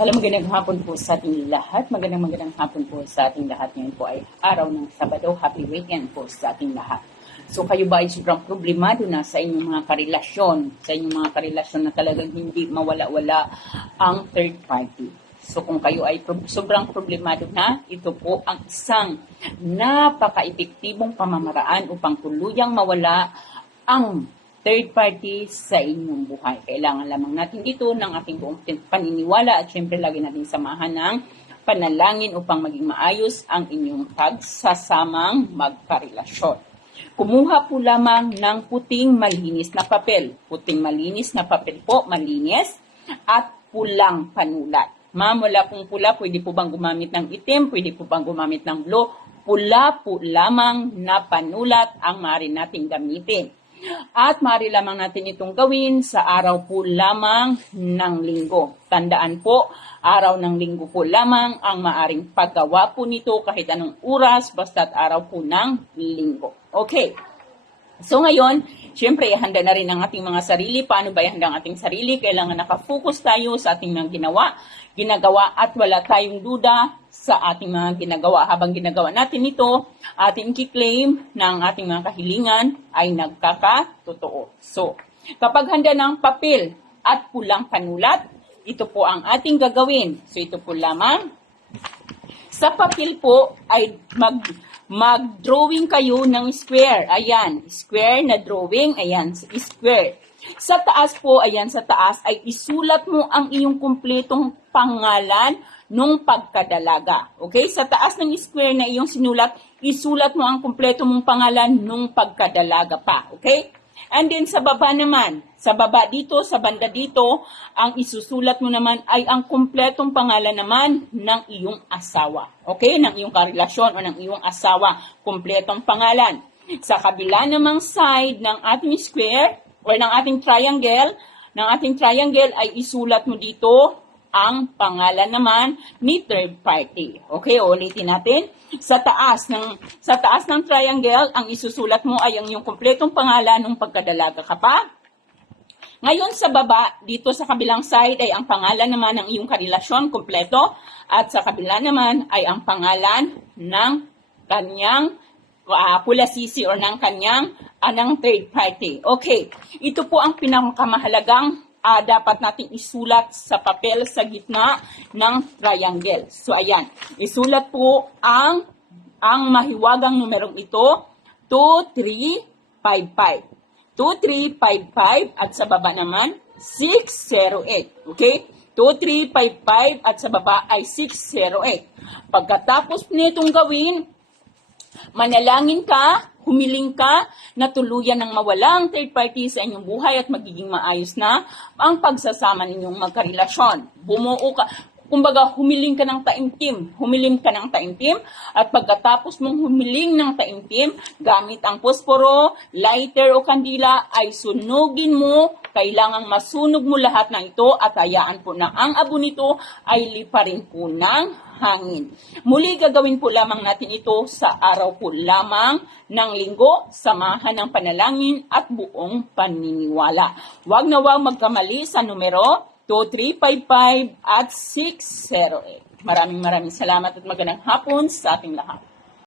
Hello, magandang hapon po sa ating lahat. Magandang hapon po sa ating lahat. Ngayon po ay araw ng Sabado. Happy weekend po sa ating lahat. So kayo ba ay sobrang problemado na sa inyong mga karelasyon? Sa inyong mga karelasyon na talagang hindi mawala-wala ang third party. So kung kayo ay sobrang problemado na, ito po ang isang napaka-epektibong pamamaraan upang tuluyang mawala ang third party sa inyong buhay. Kailangan lamang natin ito ng ating buong paniniwala at syempre lagi natin samahan ng panalangin upang maging maayos ang inyong pagsasamang magkarelasyon. Kumuha po lamang ng puting malinis na papel. Puting malinis na papel po, malinis, at pulang panulat. Ma'am, wala pong pula, pwede po bang gumamit ng itim, pwede po bang gumamit ng blue? Pula po lamang na panulat ang maaari nating gamitin. At maaari lamang natin itong gawin sa araw po lamang ng linggo. Tandaan po, araw ng linggo po lamang ang maaring paggawa po nito kahit anong oras, basta't araw po ng linggo. Okay. So ngayon, syempre, handa na rin ang ating mga sarili. Paano ba ihanda ang ating sarili? Kailangan nakafocus tayo sa ating mga ginagawa at wala tayong duda sa ating mga ginagawa. Habang ginagawa natin ito, ating i-claim na ang ating mga kahilingan ay nagkakatotoo. So, kapag handa ng papel at pulang panulat, ito po ang ating gagawin. So, ito po lamang. Sa papel po ay mag-drawing kayo ng square. Ayan, square na drawing. Ayan, square. Sa taas po, ayan, sa taas ay isulat mo ang iyong kumpletong pangalan nung pagkadalaga. Okay? Sa taas ng square na iyong sinulat, isulat mo ang kumpleto mong pangalan nung pagkadalaga pa. Okay? And then sa baba naman, sa baba dito, sa banda dito, ang isusulat mo naman ay ang kumpletong pangalan naman ng iyong asawa. Okay? Ng iyong karelasyon o ng iyong asawa. Kumpletong pangalan. Sa kabila namang side ng ating square o ng ating triangle, ay isulat mo dito ang pangalan naman ni third party. Okay? Ulitin natin. Sa taas ng triangle, ang isusulat mo ay ang iyong kumpletong pangalan nung pagkadalaga ka pa. Ngayon sa baba, dito sa kabilang side ay ang pangalan naman ng iyong karelasyon, kumpleto. At sa kabila naman ay ang pangalan ng kanyang pulasisi or ng kanyang ng third party. Okay, ito po ang pinakamahalagang dapat nating isulat sa papel sa gitna ng triangle. So ayan, isulat po ang mahiwagang numerong ito, 2355. 2355 at sa baba naman 608. Okay? 2355 at sa baba ay 608. Pagkatapos nitong gawin, manalangin ka, humiling ka na tuluyan ng mawala ang third party sa inyong buhay at magiging maayos na ang pagsasama ninyong magkarelasyon. Bumuo ka, kumbaga humiling ka ng taimtim, at pagkatapos mong humiling ng taimtim, gamit ang posporo, lighter o kandila ay sunugin mo. Kailangang masunog mo lahat ng ito at hayaan po na ang abo nito ay liparin po ng hangin. Muli gagawin po lamang natin ito sa araw po lamang ng linggo, samahan ng panalangin at buong paniniwala. Huwag na huwag magkamali sa numero 2355 at 608. Maraming salamat at magandang hapon sa ating lahat.